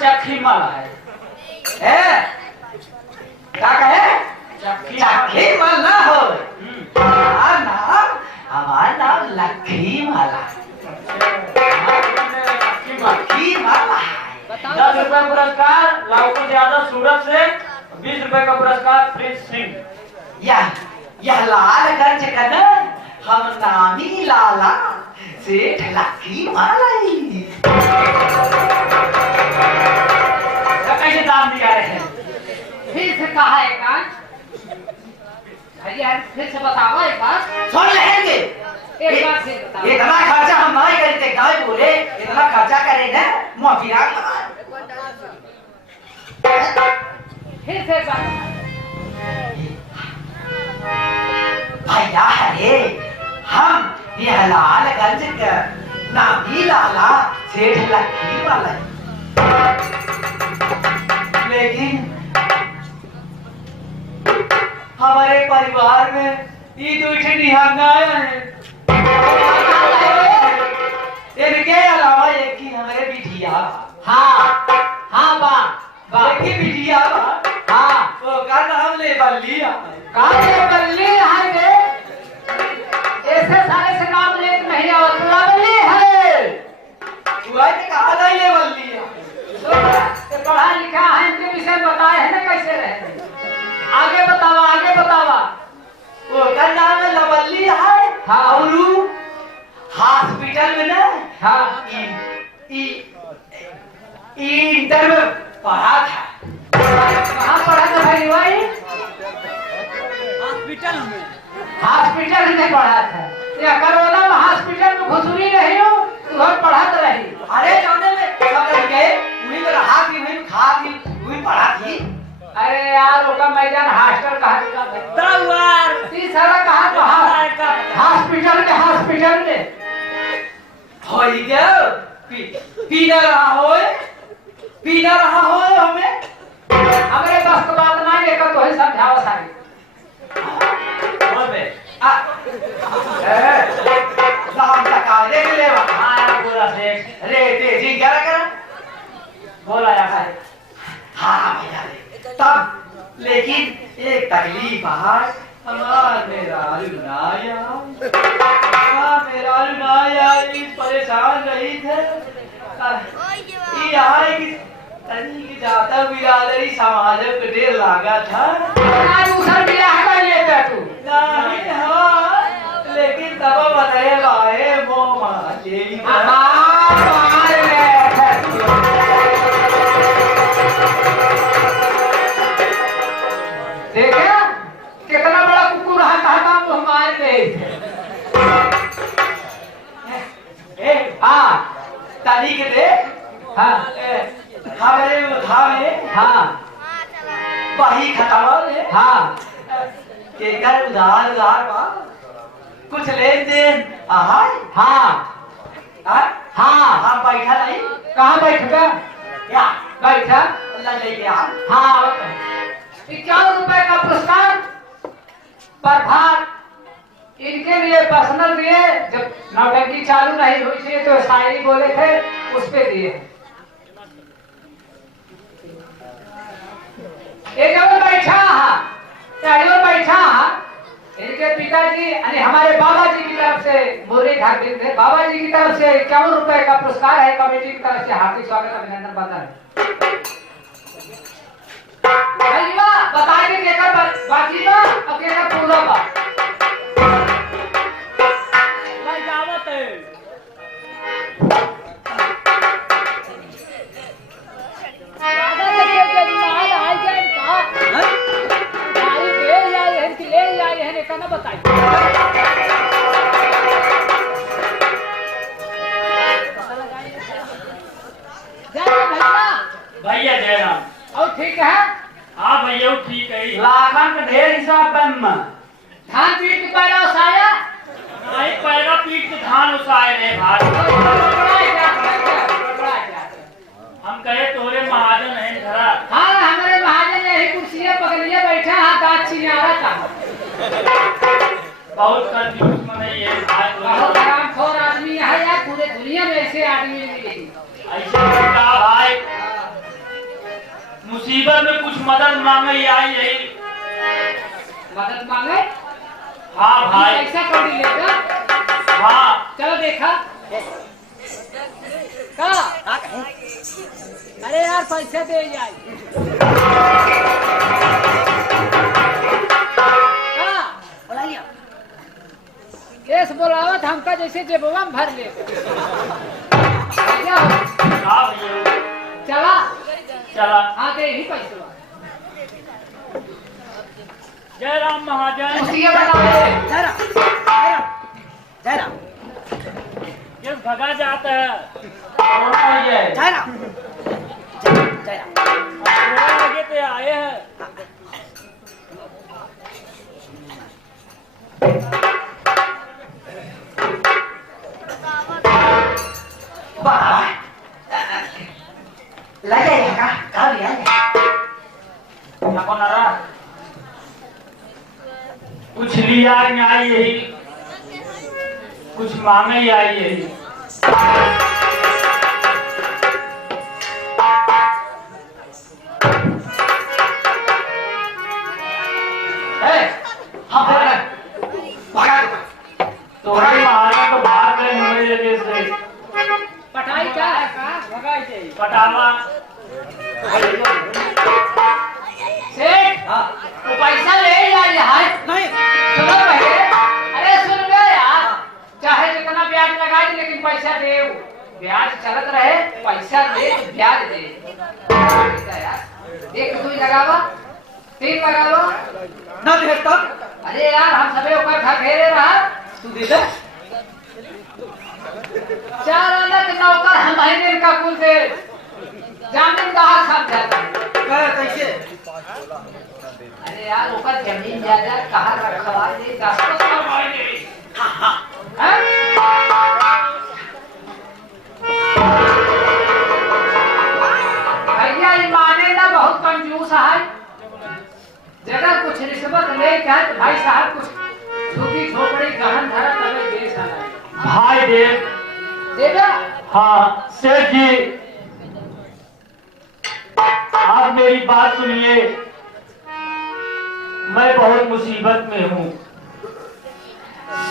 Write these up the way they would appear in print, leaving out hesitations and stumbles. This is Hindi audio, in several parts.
चक्की माला है। क्या कहे? चक्की माला हो। हमारा नाम लक्की माला। लक्की माला। 10 रुपए पुरस्कार लाखों ज्यादा सूरत से, 20 रुपए का पुरस्कार प्रिंस सिंह। यह लालगंज का न हम नामी लाला सेठ लक्की माला ही। कैसे दाम दिया है? फिर से कहा है का? भैया फिर से बताओ एक बार। सुन लेंगे। एक बार से बताओ। इतना खर्चा हम नहीं करते, गाय बोले इतना खर्चा करे ना मुआफिया। फिर से भैया अरे हम यह लालगंज का नामी लाला सेठ लक्की वाला है। लेकिन हमारे परिवार में ये दूसरे निहंगा है। इनके अलावा एक ही हमारे बिटिया। हाँ बा एक ही बिटिया बा। हाँ वो का नाम ले बल्ली कहाँ से बल्ली है रे? ऐसे सारे से नाम ले नहीं और लवली है। वही तो कहा नहीं ले बल्ली। तो पढ़ा लिखा है इनके विषय में बताए है ना कैसे रहे। आगे बतावा आगे बतावा। वो का नाम है लवली है। हाँ और हॉस्पिटल में ना हाँ इंटर में पढ़ा था। कहाँ पढ़ा था भाई वही? हॉस्पिटल में पढ़ा था। या कोरोना में हॉस्पिटल में घुसरी रही हो तो पढ़ा तो रही। अरे जाने में सब गए वही में रहा थी, वही में खा थी, वही पढ़ा थी। अरे यार उसका मैदान हॉस्टल कहाँ का हॉस्पिटल में होई गया पीना रहा हो हमें। हमारे बस की बात ना लेकर तो ही समझाओ सारी। दाम तक आ देख ले। हाँ बोला सेठ। अरे तेजी क्या करा? बोला यार। हाँ भैया तब लेकिन एक तकलीफ है। मेरा लुनाया परेशान रही थे। ये जाता बिरादरी समाज पे ढेर लागा था। नहीं हाँ लेकिन तब बताए भाई वो माचे देखा कितना बड़ा कुकुर है। कहा वो हमारे हाँ ताली के दे। हाँ हमारे था में हाँ वही खतवा ले। हाँ केकर उधार बा कुछ लेन देन हाँ हाँ बैठा नहीं। कहाँ बैठेगा? या बैठा अल्लाह लेके आ। हाँ 51 रुपए का पुरस्कार प्रभात इनके लिए पर्सनल दिए। जब नौटंकी चालू नहीं हुई थी तो शायरी बोले थे उस पे दिए। एक और बैठा इनके पिताजी यानी हमारे बाबा जी की तरफ से मुरली ठाकुर थे। बाबा जी की तरफ से 51 रुपए का पुरस्कार है। कमेटी की तरफ से हार्दिक स्वागत अभिनंदन बंधन है। बताए कि बाकी बा अकेला पूरा बा भैया जयराम। और ठीक है। हाँ भैया ठीक है। लाखन का ढेर हिसाब बन धान पीट के पैरा उसाया नहीं पैरा पीट के धान उसाए रे भाई। हम कहे तोरे महाजन है घरा। हाँ हमारे महाजन ने ही कुर्सियां पकड़िए बैठा हाथ दांत चिन्हारा था। बहुत कंफ्यूज में नहीं है बहुत हरामखोर आदमी है यार। पूरे दुनिया में ऐसे आदमी नहीं मिलेंगे। ऐसे का भाई मुसीबत में कुछ मदद मांगे आई यही। मदद मांगे? हाँ भाई। ऐसा कौड़ी लेगा? हाँ चलो देखा का? अरे यार पैसे दे जाए केस बोलावत हमका जैसे जेबवा में भर ले। क्या हो? हाँ भैया चला चला। हाँ दे ही पैसे। जय राम महाजन। कुर्सियाँ बनाओ। ये भगा जाता है। आगे पे आए हैं। lấy đây hả ca? Có gì đấy? क्या कौन आ रहा? कुछ लिया नहीं आई यही, कुछ मांगे ही आई यही। Không được rồi. Bỏ ra. तो महाराज तो भाग गए हमारे जगह से। पटाई क्या है का? पटावा सेठ वो पैसा ले या है? नहीं सुनो पहले। अरे सुन बे यार, चाहे जितना ब्याज लगा दे लेकिन पैसा दे। ब्याज चलत रहे, पैसा दे ब्याज दे। यार एक दो लगावा, तीन लगावा Nó thì hết tốt. अरे यार हम सबे ऊपर खा घेरे रहा तू दे दे। 4 आना के नौकर हम महीने का कुल दे जामीन का हाथ सब जाता है। कैसे? अरे यार ऊपर जमीन जायदाद कहाँ रखवा दे 10 भैया ये माने ना बहुत कंजूस है। जगह कुछ रिश्वत ले क्या तो भाई साहब कुछ झुकी झोपड़ी गहन धरा तबे देश आना भाई देव। देगा। हाँ सेठ जी, आप मेरी बात सुनिए। मैं बहुत मुसीबत में हूँ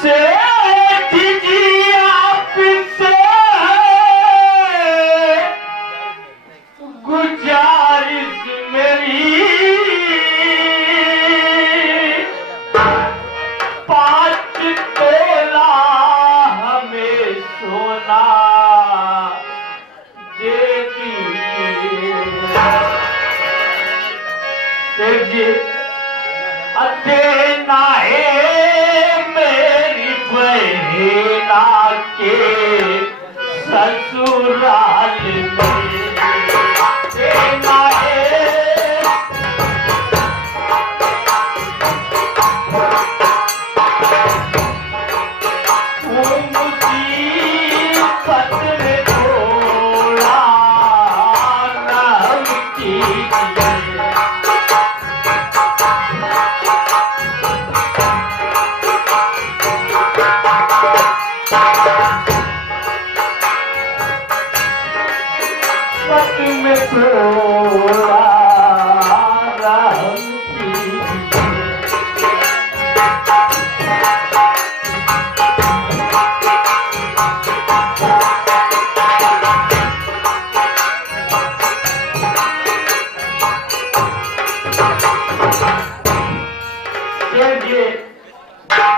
सेठ जी। आपसे गुजारिश मेरी, 5 तोला हमें सोना दे दीजिए। सेठ जी देना है मेरी बहना के ससुराल में, देना है। मुसीबत में थोड़ा रहम कीजिए। में थोड़ा रहम कीजिए।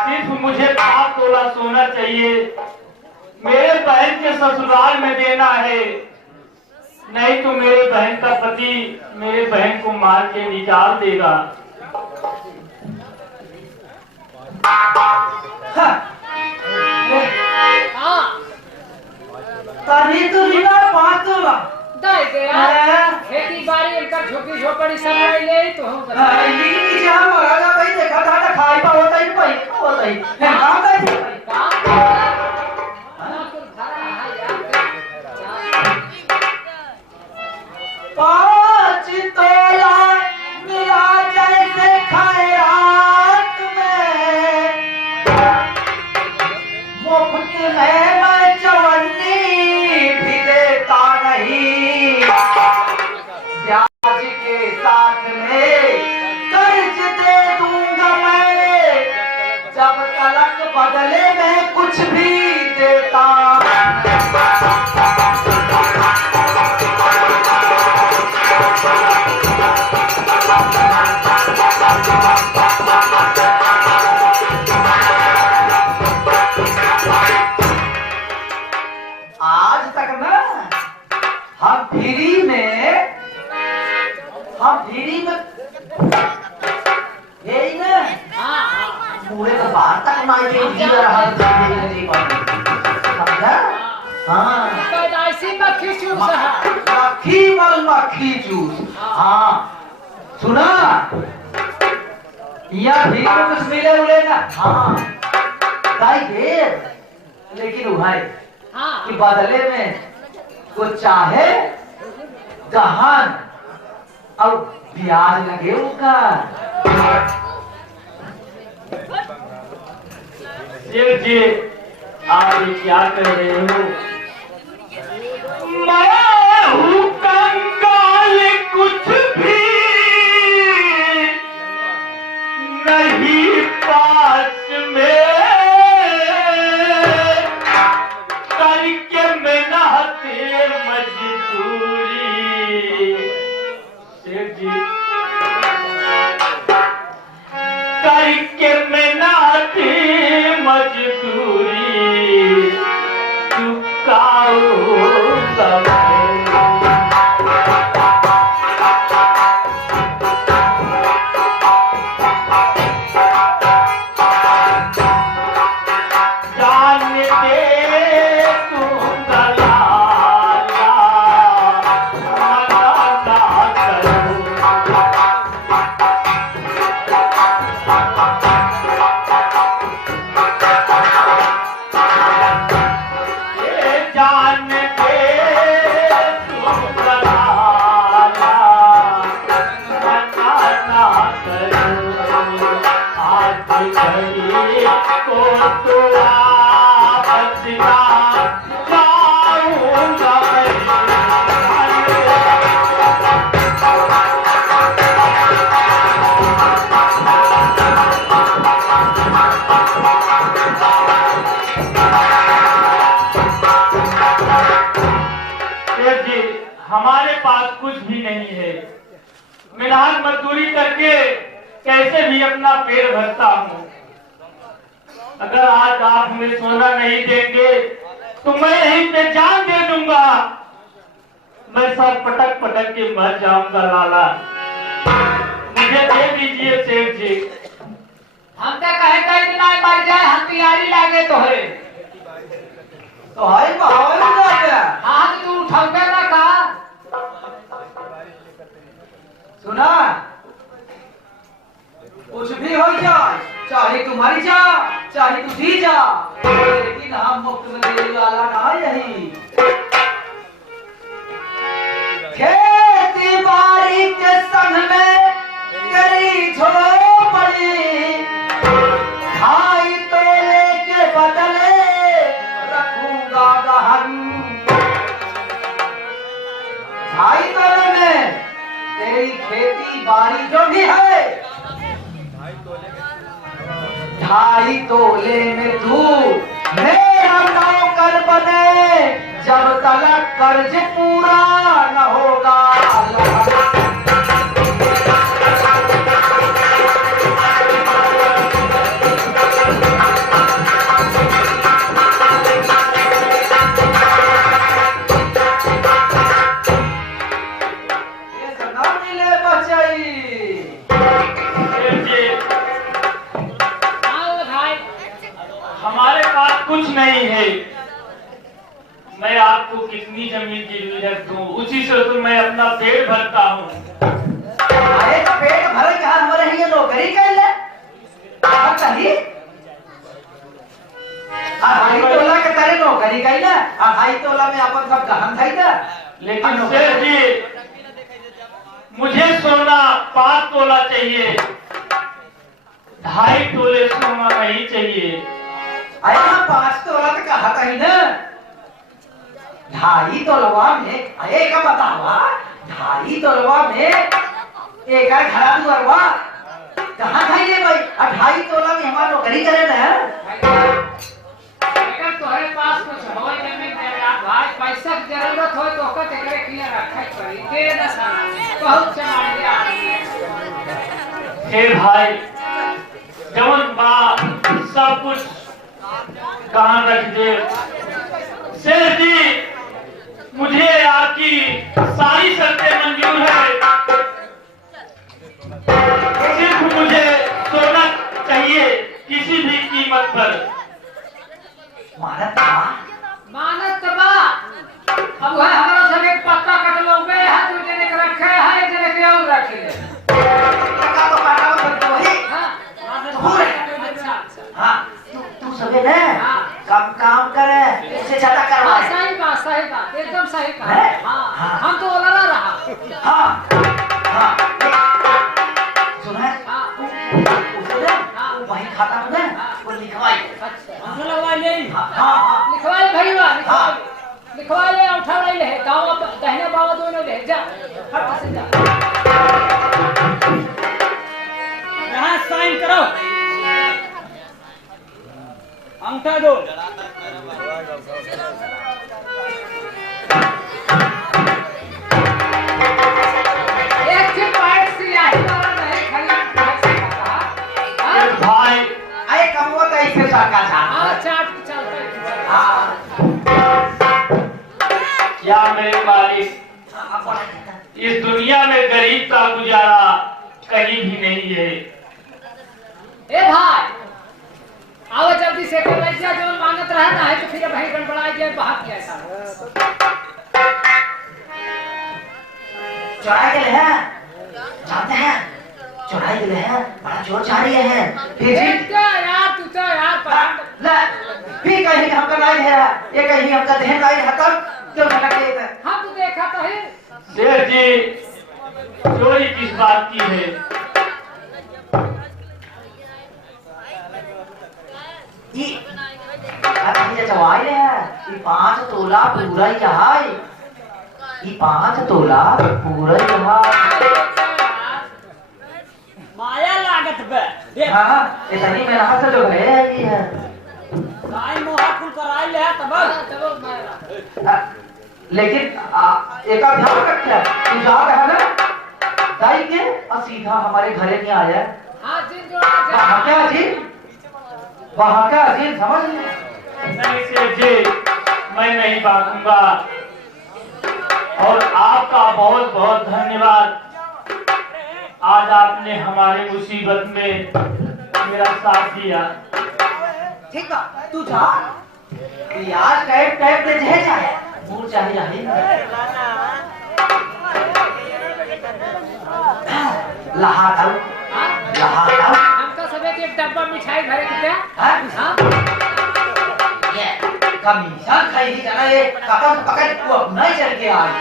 सिर्फ मुझे 5 तोला सोना चाहिए, मेरे बहन के ससुराल में देना है। नहीं तो मेरे बहन का पति मेरे बहन को मार के निकाल देगा। तभी तो बिना 5 तोला। दाई दे यार खेती बाड़ी इनका झोपड़ी झोपड़ी सब ले तो हम बता। ये कि हम महाराजा भाई देखा था ना खाई पा होता ही भाई होता ही। नहीं काम का ही। काम हां तो धरा है यार। 5 तोला मिला जैसे खैरात में, मुफ्त में मैं चवन्नी भी देता नहीं, ब्याज के साथ फ्री में यही ना पूरे तो बाहर तक माई के जी रहा समझा? हाँ पैदाइशी मक्खी चूस है। मक्खी जूस। हाँ सुना यहाँ भी कुछ मिले उले ना। हाँ गाय देर लेकिन उहाई कि बदले में कुछ चाहे गहन और ब्याज लगे उनका। सेठ जी आप ये क्या कर रहे हो? मैं हूँ कंगाल, कुछ भी नहीं पास में, करके मेहनत मजदूरी। सेठ जी करके मेहनत मजदूरी चुकाऊंगा मैं। जान दे तू दलाला, मना ना करो। जान दे तू दलाला, मना ना करो। आज घड़ी को तो वापस ना पाऊंगा सेठ जी हमारे पास कुछ भी नहीं है। मेहनत मजदूरी करके कैसे भी अपना पेट भरता हूँ। अगर आज आप हमें सोना नहीं देंगे तो मैं यहीं पे जान दे दूंगा। मैं सर पटक पटक के मर जाऊंगा लाला। मुझे दे दीजिए सेठ जी। हम तो कहे कई दिन आए मर जाए, हम तैयारी लागे तो है। तो हाय हाथ तू उठाऊंगा ना कहा। सुना कुछ भी हो जाए, चाहे तू मर जा चाहे तू जी जा, लेकिन हम मुफ्त में देने वाला ना यही। खेती बाड़ी के संग में करी झोपड़ी, ढाई तोले के बदले रखूंगा गहन। ढाई तोले में तेरी खेती बाड़ी जो भी है, ढाई तोले में तू मेरा नौकर बने जब तक कर्ज पूरा न होगा। ये सदा मिले बचाई। सेठ जी हाँ भाई हमारे पास कुछ नहीं है। मैं आपको कितनी जमीन गिरवी रख दूं, उसी से तो मैं अपना पेट भरता हूँ। अरे तो पेट भरे के हाथ भरे ही नौकरी कर ले कहीं। अढ़ाई तोला के करे नौकरी कर ले, अढ़ाई तोला में अपन सब गहन थाई ना। लेकिन सेठ जी मुझे सोना 5 तोला चाहिए, 2.5 तोले सोना नहीं चाहिए। अरे हाँ 5 तोला तो कहा कहीं ना। 2.5 तोलवा में एक बतावा, 2.5 तोलवा में एक घड़ा दुआरवा कहाँ खाई ले भाई। 2.5 तोला में हमारा नौकरी करे ना। अगर तुम्हारे पास कुछ हो जमीन मेरा भाई, पैसा की जरूरत हो तो ओकर तेरे किया रखा पड़ी दे ना साला बहुत चमाड़े आदमी। हे भाई जवन बा सब कुछ कहाँ रख दे। सेठ जी मुझे आपकी सारी शर्तें मंजूर है। सिर्फ मुझे सोना चाहिए किसी भी कीमत पर। मानत बा मानत बा अब है हमारा सब एक पक्का कट लोगे हाथ दूजे ने रखे है जने के और रखे ले पक्का तो काटा हो तो वही हां अच्छा हाँ तू सबे ने हाँ। काम करे इससे ज्यादा करवा सही बात एकदम सही कहा है? हां हाँ। हम तो लड़ा रहा हाँ हाँ सुना है हां उसने हाँ। वही खाता में हाँ। वो लिखवाई अच्छा लगवा ले हाँ हाँ लिखवा ले भईवा हाँ। लिखवा ले उठा ले है गांव दहने बाबा दोनों ले जा हट से जा यहाँ साइन करो अंगूठा दो एक के पैर से यही वाला नहीं खाली पैर से कहा हां भाई अरे कमवा तो इससे साका था हां चाट चलता है हाँ क्या मेरे मालिक, इस दुनिया में गरीब का गुजारा कहीं भी नहीं है। ए भाई आओ जल्दी से कर ले जा जो मांगत रहना है तो फिर भाई गड़बड़ा जाए बाहर किया ऐसा चुराए गए हैं जानते हैं चुराए गए हैं बड़ा चोर चारी है फिर देखा यार तू तो यार पकड़ ले फिर कहीं हमका नहीं है ये कहीं हमका ध्यान नहीं है तब क्यों भटक गए थे हाँ तू देखा तो है शेर जी चोरी किस बात की है? ये ये चवाई है ये 5 तोला पूरा ही है ये 5 तोला पूरा ही है माया लागत बे देख हाँ इतनी मेहनत से जो है ये है साइन मोहा कुल कराई ले तब चलो मारा लेकिन एक ध्यान रखिए कि जहाँ है ना दाई के और सीधा हमारे घरे में आया हाँ जिन जो वहाँ का अजीब समझ लीजिए नहीं शेर जी, मैं नहीं भागूंगा। और आपका बहुत बहुत धन्यवाद। आज आपने हमारी मुसीबत में मेरा साथ दिया। ठीक है तू जा आज टाइप टाइप ले जाए जाए मूड चाहिए रही लहा दाऊ हमका सब एक डब्बा मिठाई भरे के क्या हाँ? हाँ ये कमीशन खाई थी जाना ये काका पकड़ को नहीं चल के आज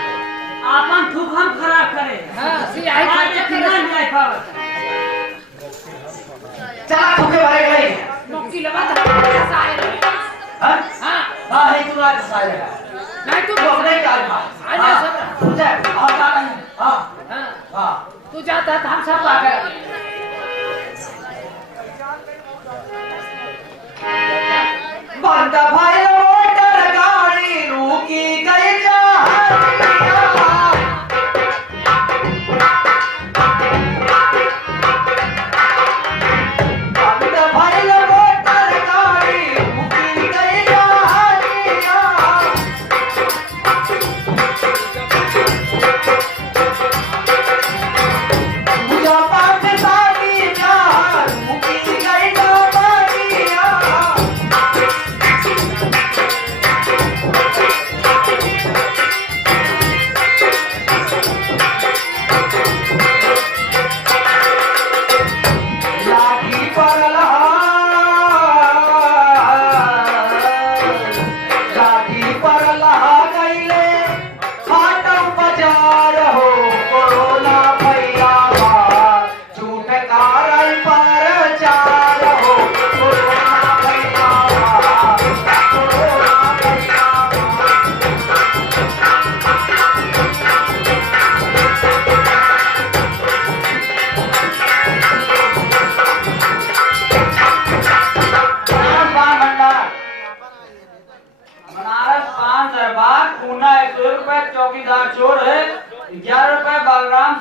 आपन थूक हम खराब करे हाँ सी आई आज खाते के फिर नहीं जाए पावत चला ठोके भरे गए नौकरी लगा था सारे हाँ हाँ हाँ है तू आज सारे नहीं तू तू अपने ही आज आज सब तुझे और जा नहीं हाँ हाँ हाँ तू जाता था हम सब आ गए बंद भाई मोटर गाड़ी रुकी गई जहानिया बंद भाई मोटर गाड़ी रुकी गई जहानिया पूजा पाठ सारी प्यार रुकी गई जहानिया लाठी पर लाठी पर लहा गईले फाटम बाजार हो कोरोना भैया बार झूठ कारल पर चार हो कोरोना भैया बार कोरोना भैया बार बनारस पान दरबार पूना 100 रुपए चौकीदार चोर है 11 रुपए बलराम